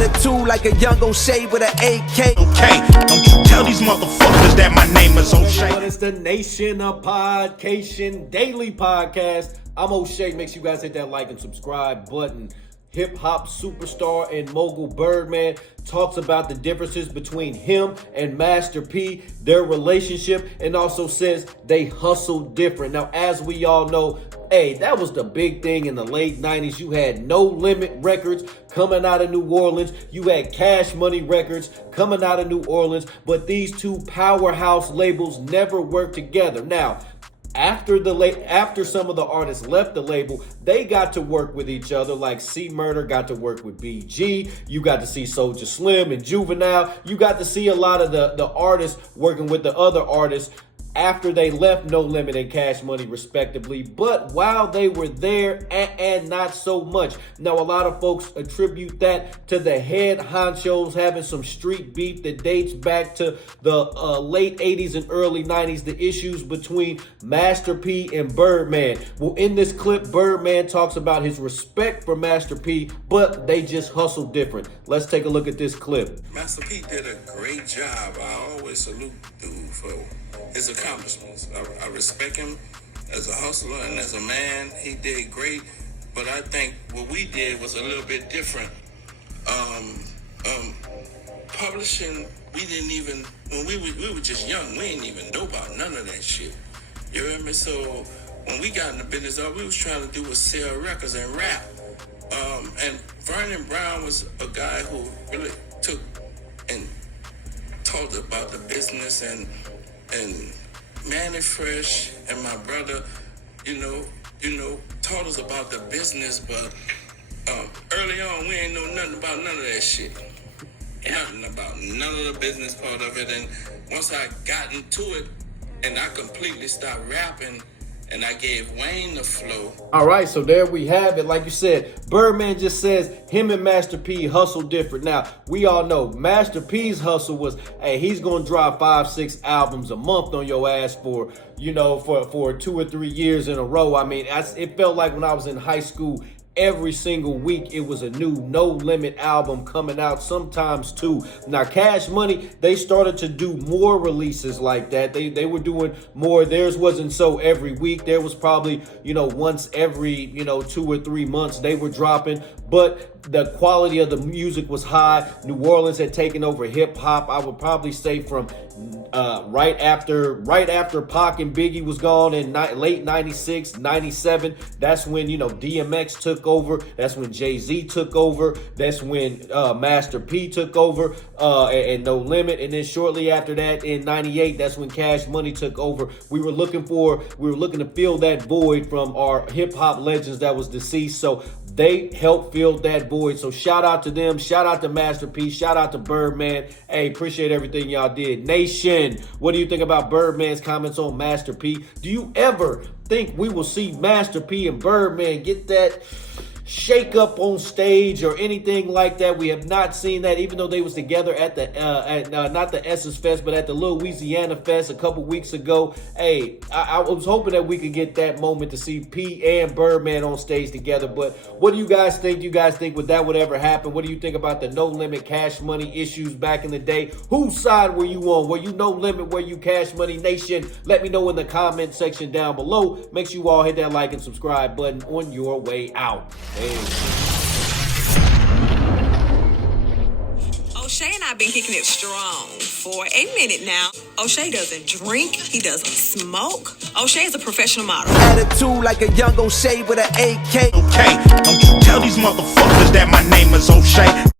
Attitude like a young O'Shea with an AK. Okay, don't you tell these motherfuckers that my name is O'Shea. What is the Nation of Podcation Daily Podcast? I'm O'Shea. Make sure you guys hit that like and subscribe button. Hip-hop superstar and mogul Birdman talks about the differences between him and Master P, their relationship, and also says they hustle different. Now, as we all know, that was the big thing in the late 90s. You had No Limit Records coming out of New Orleans. You had Cash Money Records coming out of New Orleans. But these two powerhouse labels never worked together. Now, after some of the artists left the label, they got to work with each other. Like C Murder got to work with BG. You got to see Soulja Slim and Juvenile. You got to see a lot of the artists working with the other artists after they left No Limit and Cash Money respectively. But while they were there, and not so much. Now, a lot of folks attribute that to the head honchos having some street beef that dates back to the late 80s and early 90s, the issues between Master P and Birdman. Well, in this clip, Birdman talks about his respect for Master P, but they just hustle different. Let's take a look at this clip. Master P did a great job. I always salute dude for his accomplishments. I respect him as a hustler and as a man. He did great, but I think what we did was a little bit different. Publishing, we didn't even, when we were just young, we didn't even know about none of that shit. You hear me? So when we got in the business, all we was trying to do was sell records and rap. And Vernon Brown was a guy who really took and talked about the business, and Manny Fresh and my brother, taught us about the business, but early on we ain't know nothing about none of that shit. Nothing about none of the business part of it. And once I got into it and I completely stopped rapping and I gave Wayne the flow. All right, so there we have it. Like you said, Birdman just says him and Master P hustle different. Now, we all know Master P's hustle was, he's going to drop 5-6 albums a month on your ass for 2 or 3 years in a row. I mean, it felt like when I was in high school, every single week it was a new No Limit album coming out, sometimes two. Now, Cash Money, they started to do more releases like that. They were doing more. Theirs wasn't so every week. There was probably, once every, 2 or 3 months they were dropping. But the quality of the music was high. New Orleans had taken over hip hop. I would probably say from right after Pac and Biggie was gone in late 96, 97. That's when, DMX took over. That's when Jay-Z took over. That's when Master P took over and No Limit. And then shortly after that in 98, that's when Cash Money took over. We were looking to fill that void from our hip hop legends that was deceased. So they helped fill that void. So shout out to them. Shout out to Master P. Shout out to Birdman. Hey, appreciate everything y'all did. Nation, what do you think about Birdman's comments on Master P? Do you ever think we will see Master P and Birdman get that shake up on stage or anything like that? We have not seen that, even though they was together at the not the Essence Fest, but at the Louisiana Fest a couple weeks ago. I was hoping that we could get that moment to see P and Birdman on stage together. But what do you guys think? Do you guys think that would ever happen? What do you think about the No Limit Cash Money issues back in the day? Whose side were you on? Were you No Limit? Were you Cash Money? Nation, let me know in the comment section down below. Make sure you all hit that like and subscribe button on your way out. O'Shea and I have been kicking it strong for a minute now. O'Shea doesn't drink. He doesn't smoke. O'Shea is a professional model. Attitude like a young O'Shea with an AK. Okay, don't you tell these motherfuckers that my name is O'Shea.